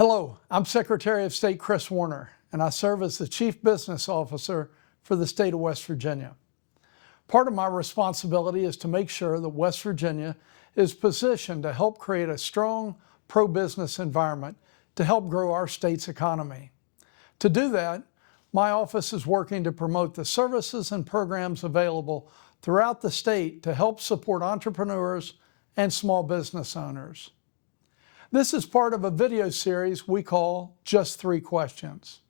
Hello, I'm Secretary of State Kris Warner, and I serve as the Chief Business Officer for the state of West Virginia. Part of my responsibility is to make sure that West Virginia is positioned to help create a strong pro-business environment to help grow our state's economy. To do that, my office is working to promote the services and programs available throughout the state to help support entrepreneurs and small business owners. This is part of a video series we call Just 3 Questions.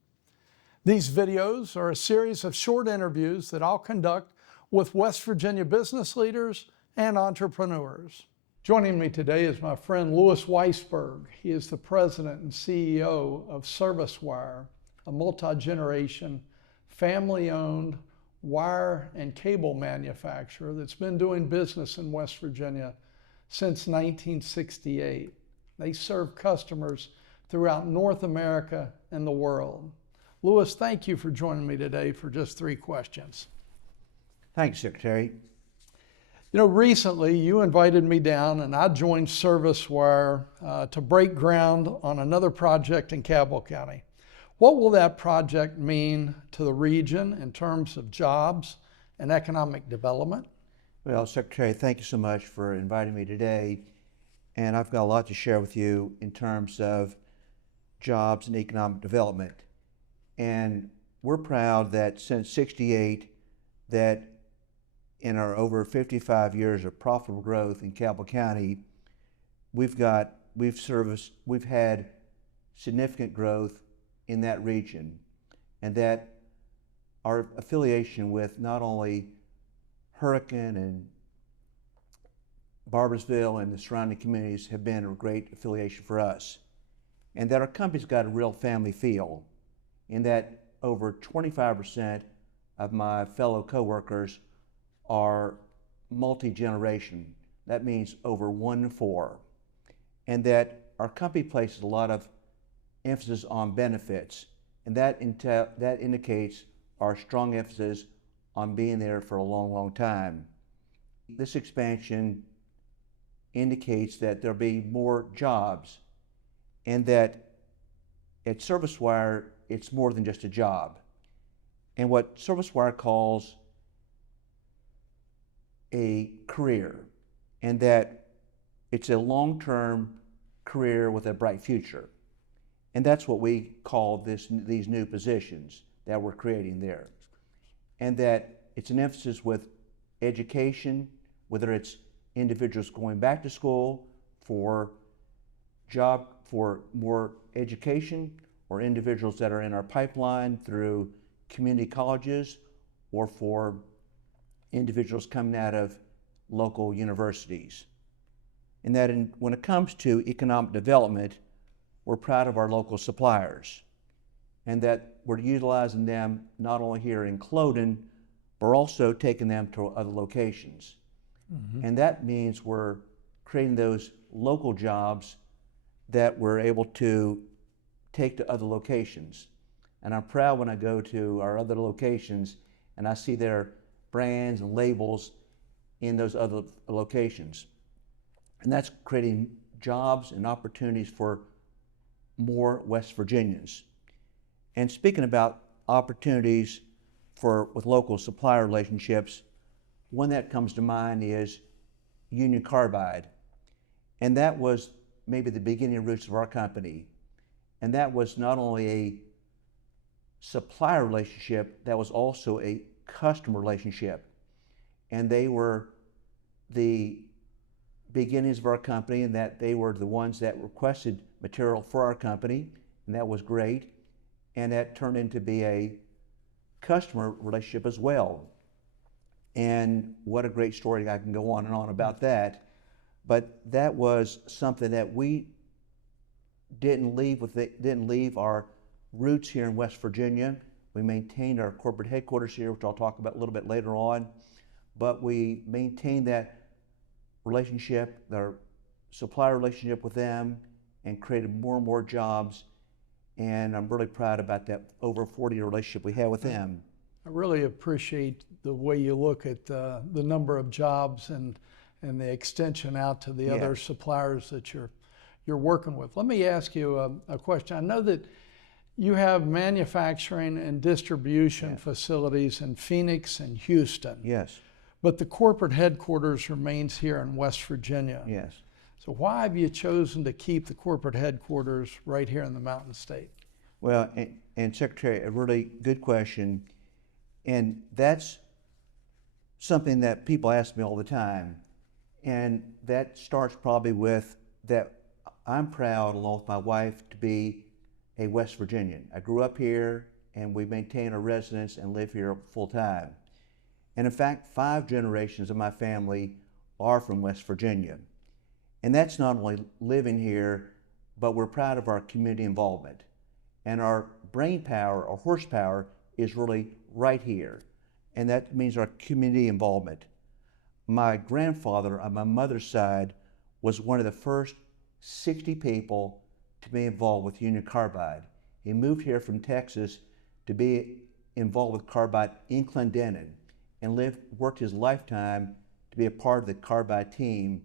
These videos are a series of short interviews that I'll conduct with West Virginia business leaders and entrepreneurs. Joining me today is my friend Louis Weisberg. He is the president and CEO of ServiceWire, a multi-generation, family-owned wire and cable manufacturer that's been doing business in West Virginia since 1968. They serve customers throughout North America and the world. Louis, thank you for joining me today for Just 3 Questions. Thank you, Secretary. You know, recently you invited me down and I joined ServiceWire to break ground on another project in Cabell County. What will that project mean to the region in terms of jobs and economic development? Well, Secretary, thank you so much for inviting me today. And I've got a lot to share with you in terms of jobs and economic development. And we're proud that since '68, that in our over 55 years of profitable growth in Cabell County, we've had significant growth in that region, and that our affiliation with not only Hurricane and Barboursville and the surrounding communities have been a great affiliation for us, and that our company's got a real family feel, in that over 25% of my fellow coworkers are multi-generation. That means over 1 to 4, and that our company places a lot of emphasis on benefits, and that indicates our strong emphasis on being there for a long, long time. This expansion indicates that there'll be more jobs, and that at ServiceWire, it's more than just a job. And what ServiceWire calls a career, and that it's a long-term career with a bright future. And that's what we call these new positions that we're creating there. And that it's an emphasis with education, whether it's individuals going back to school for more education, or individuals that are in our pipeline through community colleges, or for individuals coming out of local universities. And that when it comes to economic development, we're proud of our local suppliers, and that we're utilizing them not only here in Cloden, but also taking them to other locations. Mm-hmm. And that means we're creating those local jobs that we're able to take to other locations. And I'm proud when I go to our other locations and I see their brands and labels in those other locations. And that's creating jobs and opportunities for more West Virginians. And speaking about opportunities with local supplier relationships, one that comes to mind is Union Carbide. And that was maybe the beginning roots of our company. And that was not only a supplier relationship, that was also a customer relationship. And they were the beginnings of our company, and that they were the ones that requested material for our company, and that was great. And that turned into be a customer relationship as well. And what a great story. I can go on and on about that. But that was something that we didn't leave our roots here in West Virginia. We maintained our corporate headquarters here, which I'll talk about a little bit later on. But we maintained that relationship, our supplier relationship with them, and created more and more jobs. And I'm really proud about that over 40-year relationship we have with them. I really appreciate the way you look at the number of jobs and the extension out to the other suppliers that you're you're working with. Let me ask you a question. I know that you have manufacturing and distribution facilities in Phoenix and Houston. Yes. But the corporate headquarters remains here in West Virginia. Yes. So why have you chosen to keep the corporate headquarters right here in the Mountain State? Well, and Secretary, a really good question. And that's something that people ask me all the time. And that starts probably with that I'm proud, along with my wife, to be a West Virginian. I grew up here, and we maintain a residence and live here full time. And in fact, 5 generations of my family are from West Virginia. And that's not only living here, but we're proud of our community involvement. And our brain power, or horsepower, is really right here. And that means our community involvement. My grandfather on my mother's side was one of the first 60 people to be involved with Union Carbide. He moved here from Texas to be involved with Carbide in Clendenin and worked his lifetime to be a part of the Carbide team.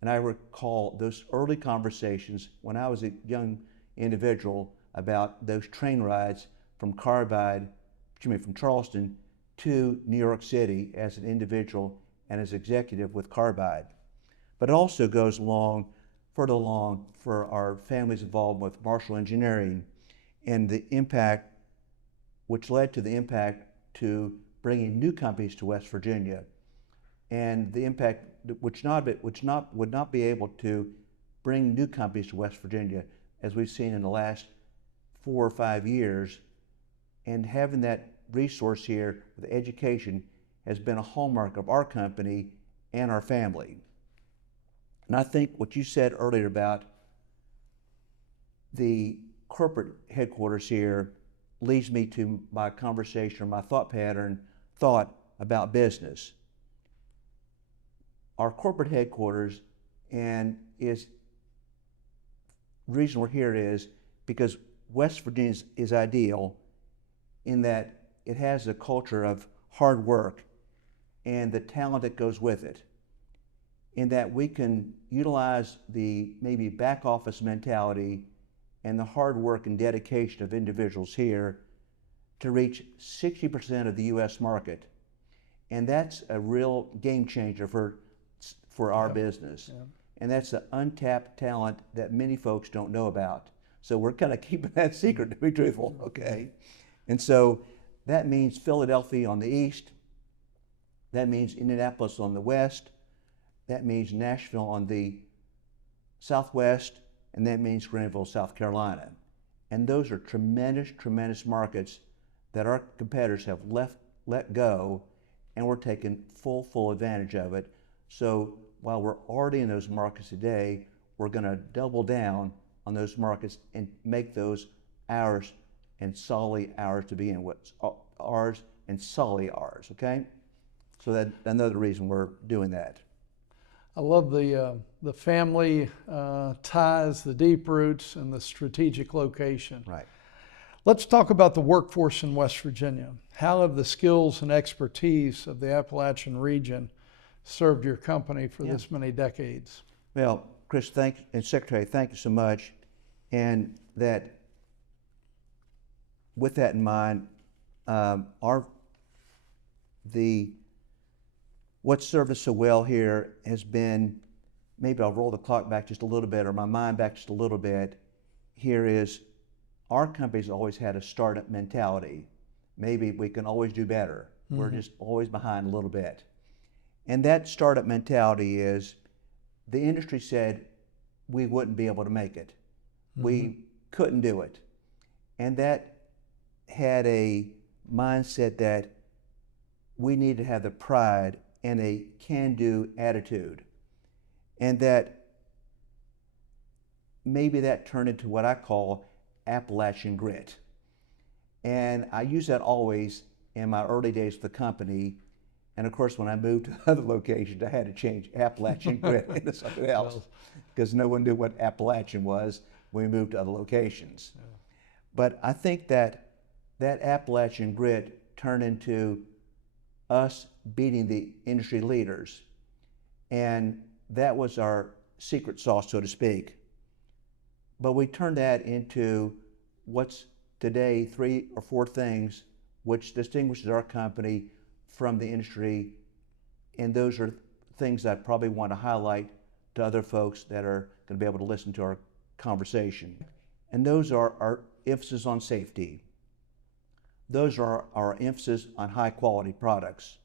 And I recall those early conversations when I was a young individual about those train rides from from Charleston to New York City as an individual and as executive with Carbide. But it also goes further along for our families involved with Marshall Engineering and the impact, which led to the impact to bringing new companies to West Virginia, and the impact which would not be able to bring new companies to West Virginia, as we've seen in the last 4 or 5 years. And having that resource here with education has been a hallmark of our company and our family. And I think what you said earlier about the corporate headquarters here leads me to my conversation, or my thought about business. Our corporate headquarters, and the reason we're here is because West Virginia is ideal in that it has a culture of hard work and the talent that goes with it, in that we can utilize the maybe back office mentality and the hard work and dedication of individuals here to reach 60% of the U.S. market. And that's a real game changer for our business. Yeah. And that's the untapped talent that many folks don't know about. So we're kind of keeping that secret, to be truthful, okay? And so that means Philadelphia on the east, that means Indianapolis on the west, that means Nashville on the southwest, and that means Greenville, South Carolina. And those are tremendous, tremendous markets that our competitors have let go, and we're taking full advantage of it. So while we're already in those markets today, we're going to double down on those markets and make those ours and solely ours to begin with. Ours and solely ours, okay? So that's another reason we're doing that. I love the family ties, the deep roots, and the strategic location. Right. Let's talk about the workforce in West Virginia. How have the skills and expertise of the Appalachian region served your company for this many decades? Well, Kris, and Secretary, thank you so much. And that, with that in mind, what served us so well here has been, maybe I'll roll the clock back just a little bit, or my mind back just a little bit. Here is, our company's always had a startup mentality. Maybe we can always do better. Mm-hmm. We're just always behind a little bit. And that startup mentality is, the industry said we wouldn't be able to make it. Mm-hmm. We couldn't do it. And that had a mindset that we need to have the pride and a can-do attitude. And that maybe that turned into what I call Appalachian Grit. And I use that always in my early days with the company. And of course, when I moved to other locations, I had to change Appalachian Grit into something else, because no one knew what Appalachian was when we moved to other locations. Yeah. But I think that Appalachian Grit turned into us beating the industry leaders. And that was our secret sauce, so to speak. but we turn that into what's today 3 or 4 things which distinguishes our company from the industry, and those are things that I probably want to highlight to other folks that are going to be able to listen to our conversation. And those are our emphasis on safety. Those are our emphasis on high quality products.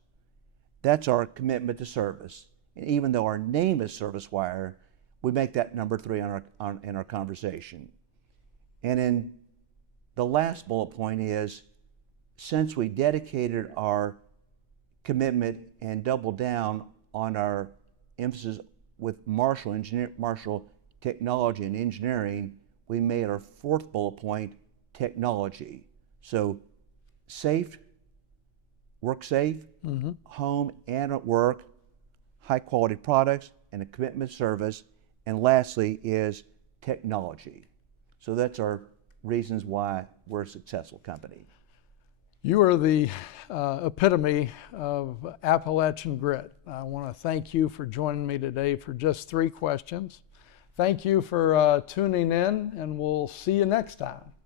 That's our commitment to service. And even though our name is Service Wire, we make that number 3 in our conversation. And then the last bullet point is, since we dedicated our commitment and doubled down on our emphasis with Marshall technology and engineering, we made our 4th bullet point technology. So safe, work safe, home and at work, high quality products, and a commitment to service. And lastly is technology. So that's our reasons why we're a successful company. You are the epitome of Appalachian Grit. I want to thank you for joining me today for just 3 questions. Thank you for tuning in, and we'll see you next time.